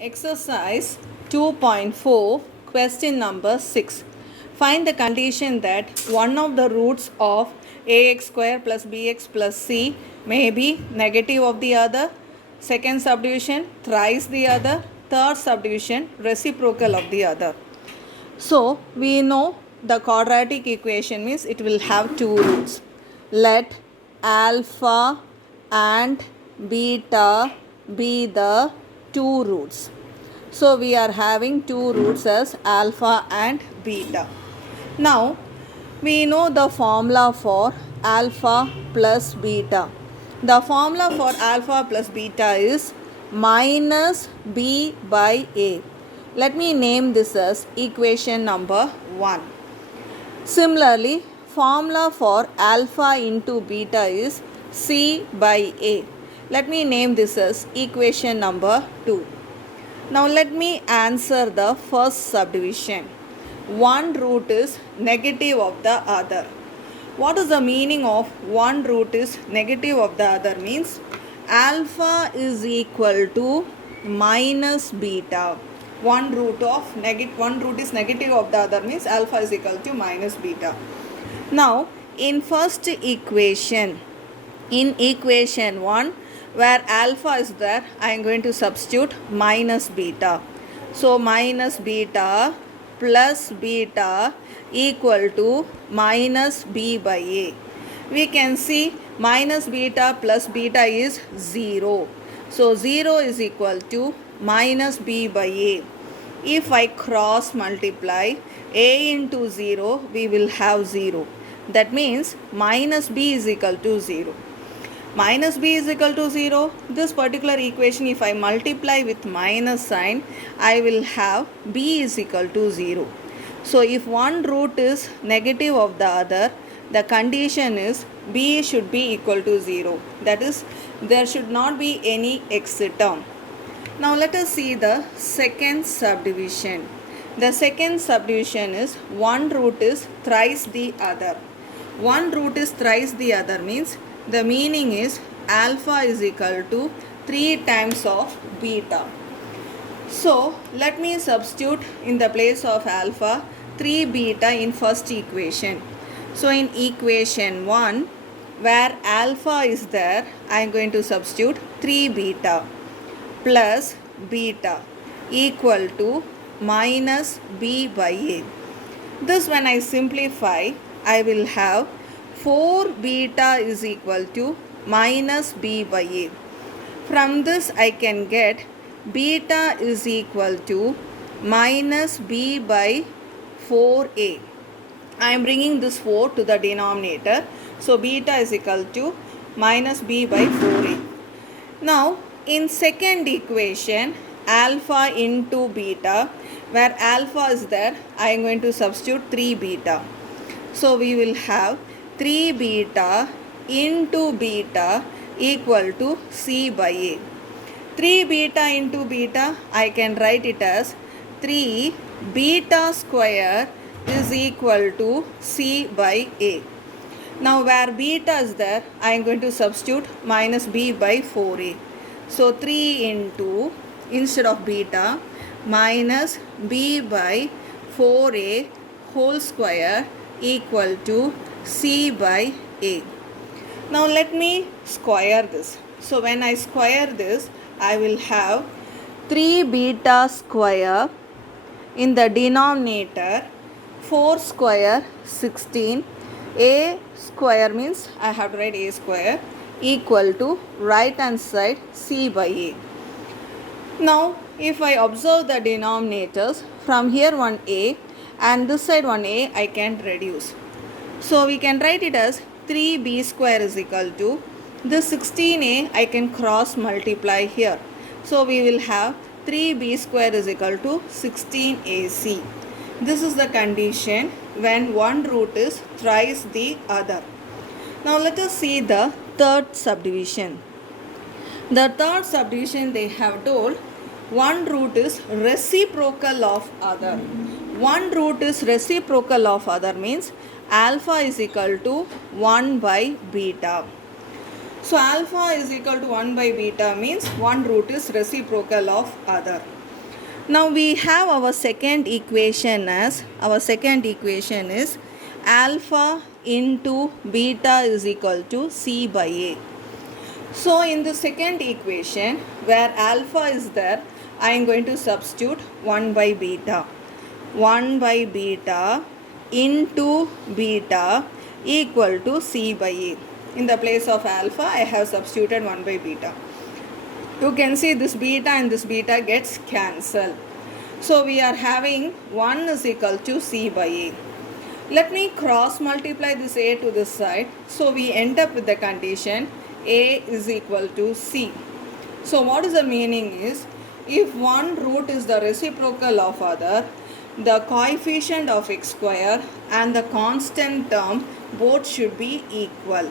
Exercise 2.4, question number 6. Find the condition that one of the roots of ax square plus bx plus c may be negative of the other. Second subdivision, thrice the other. Third subdivision, reciprocal of the other. So, we know the quadratic equation means it will have two roots. Let alpha and beta be the two roots. So, we are having two roots as alpha and beta. Now, we know the formula for alpha plus beta. The formula for alpha plus beta is minus b by a. Let me name this as equation number 1. Similarly, formula for alpha into beta is c by a. Let me name this as equation number 2. Now let me answer the first subdivision. One root is negative of the other. What is the meaning of one root is negative of the other? Means alpha is equal to minus beta. One root is negative of the other means alpha is equal to minus beta. Now in first equation, in equation 1 where alpha is there, I am going to substitute minus beta. So minus beta plus beta equal to minus b by a. We can see minus beta plus beta is 0. So 0 is equal to minus b by a. If I cross multiply a into 0, we will have 0. That means minus b is equal to 0. Minus b is equal to 0. This particular equation, if I multiply with minus sign, I will have b is equal to 0. So if one root is negative of the other, the condition is b should be equal to 0. That is, there should not be any x term. Now let us see the second subdivision. The second subdivision is one root is thrice the other. One root is thrice the other means the meaning is alpha is equal to 3 times of beta. So let me substitute in the place of alpha 3 beta in first equation. So in equation 1 where alpha is there, I am going to substitute 3 beta plus beta equal to minus b by a. This when I simplify, I will have 4 beta is equal to minus b by a. From this I can get beta is equal to minus b by 4a. I am bringing this 4 to the denominator. So beta is equal to minus b by 4a. Now in second equation, alpha into beta, where alpha is there, I am going to substitute 3 beta. So we will have 3 beta into beta equal to c by a. 3 beta into beta, I can write it as 3 beta square is equal to c by a. Now where beta is there, I am going to substitute minus b by 4a. So 3 into, instead of beta, minus b by 4a whole square equal to c by a. Now let me square this. So when I square this, I will have 3 beta square in the denominator, 4 square 16, a square means I have to write a square equal to right hand side c by a. Now if I observe the denominators, from here one a and this side one a, I can reduce. So we can write it as 3b square is equal to this 16a, I can cross multiply here. So we will have 3b square is equal to 16ac. This is the condition when one root is thrice the other. Now let us see the third subdivision. The third subdivision, they have told one root is reciprocal of other. One root is reciprocal of other means alpha is equal to 1 by beta. So alpha is equal to 1 by beta means one root is reciprocal of other. Now we have our second equation is alpha into beta is equal to C by A. So in the second equation where alpha is there, I am going to substitute 1 by beta. 1 by beta into beta equal to C by A. In the place of alpha, I have substituted 1 by beta. You can see this beta and this beta gets cancelled. So we are having 1 is equal to C by A. Let me cross multiply this A to this side. So we end up with the condition A is equal to C. So what is the meaning is, if one root is the reciprocal of other, the coefficient of x square and the constant term both should be equal.